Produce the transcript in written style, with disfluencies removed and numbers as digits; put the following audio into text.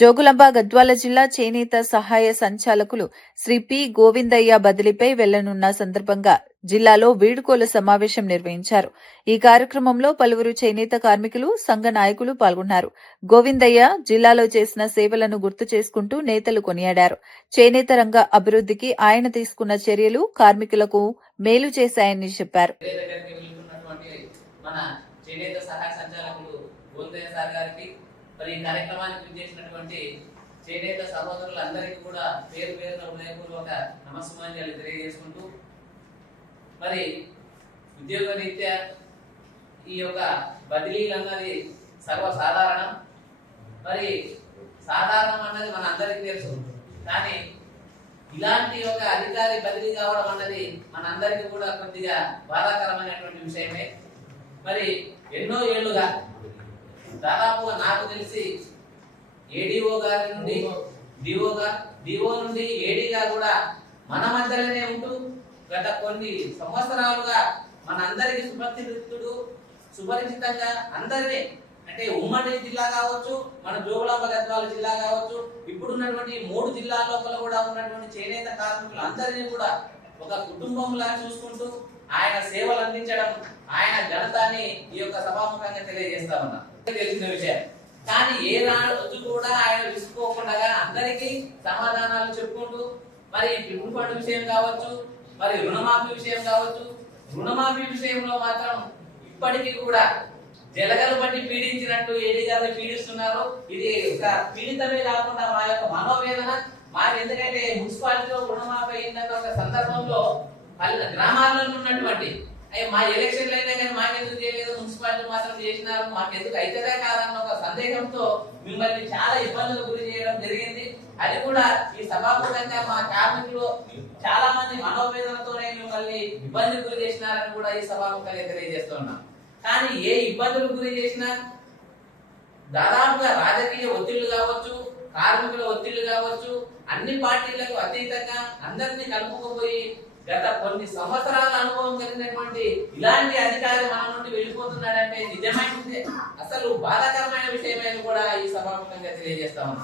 జోగులాంబ గద్వాల జిల్లా చేనేత సహాయ సంచాలకులు శ్రీ పి గోవిందయ్య బదిలీపై వెళ్లనున్న సందర్భంగా జిల్లాలో వీడ్కోలు సమావేశం నిర్వహించారు. ఈ కార్యక్రమంలో పలువురు చేనేత కార్మికులు, సంఘ నాయకులు పాల్గొన్నారు. గోవిందయ్య జిల్లాలో చేసిన సేవలను గుర్తు చేసుకుంటూ నేతలు కొనియాడారు. చేనేత రంగ అభివృద్ధికి ఆయన తీసుకున్న చర్యలు కార్మికులకు మేలు చేశాయని చెప్పారు. మరి ఈ కార్యక్రమానికి విచ్చేసినటువంటి చేనేత సహోదరులందరికీ కూడా పేరు పేరున హృదయపూర్వక నమస్సుమాంజలి తెలియజేసుకుంటూ, మరి ఉద్యోగ రీత్యా ఈ యొక్క బదిలీలు అన్నది సర్వసాధారణం. మరి సాధారణం అన్నది మన అందరికీ తెలుసు, కానీ ఇలాంటి ఒక అధికారి బదిలీ కావడం అన్నది మన అందరికీ కూడా కొద్దిగా బాధాకరమైనటువంటి విషయమే. మరి ఎన్నో ఏళ్లుగా దాదాపుగా నాకు తెలిసి ఏడీఓ గారి నుండి డిఓ నుండి ఏడీగా కూడా మన మధ్యలోనే ఉంటూ గత కొన్ని సంవత్సరాలుగా మన అందరికి సుపరిచితంగా అందరినీ, అంటే ఉమ్మడి జిల్లా కావచ్చు, మన జోగులాంబ గద్వాల జిల్లా కావచ్చు, ఇప్పుడున్నటువంటి 3 జిల్లాల లోపల కూడా ఉన్నటువంటి చేనేత కార్మికులు అందరినీ కూడా ఒక కుటుంబంలా చూసుకుంటూ ఆయన సేవలు అందించడం, ఆయన ఘనతని ఈ యొక్క సభాముఖంగా తెలియజేస్తా ఉన్నా. తెలిసిన విషయం, కానీ ఏ రోజు కూడా ఆయన విసుకోకుండా అందరికీ సమాధానాలు చెప్పుకుంటూ, మరి ట్రిపుల్ ఫండ్ విషయం కావచ్చు, మరి రుణమాఫీ విషయం కావచ్చు, రుణమాఫీ విషయంలో మాత్రం ఇప్పటికీ కూడా జలగలు బట్టి పీడించినట్టు ఏడీ గారిని పీడిస్తున్నారు. ఇది ఒక పీడితమే కాకుండా మా యొక్క మనోవేదన. మాకు ఎందుకంటే మున్సిపాలిటీలో రుణమాఫీ అయిన ఒక సందర్భంలో గ్రామాల్లో ఉన్నటువంటి మా ఎలక్షన్లు అయినా కానీ మాకెందుకు చేయలేదు, మున్సిపాలిటీ మాత్రం చేసినారు, మాకెందుకు అయితేనే కాదన్న ఒక సందేహంతో మిమ్మల్ని చాలా ఇబ్బందులకు గురి చేయడం జరిగింది. అది కూడా ఈ సభాముఖంగా మా కార్మికులు చాలా మంది మనోవేదనతోనే మిమ్మల్ని ఇబ్బందులకు గురి చేసినారని కూడా ఈ సభాముఖంగా తెలియజేస్తున్నాం. కానీ ఏ ఇబ్బందులకు గురి చేసినా దాదాపుగా రాజకీయ ఒత్తిళ్లు కావచ్చు, కార్మికుల ఒత్తిళ్లు కావచ్చు, అన్ని పార్టీలకు అతీతంగా అందరినీ కలుపుకుపోయి గత కొన్ని సంవత్సరాల అనుభవం కలిగినటువంటి ఇలాంటి అధికారి మన నుండి వెళ్ళిపోతున్నాడంటే నిజమైనది, అసలు బాధాకరమైన విషయమైన కూడా ఈ సభాముఖంగా తెలియజేస్తా ఉన్నాం.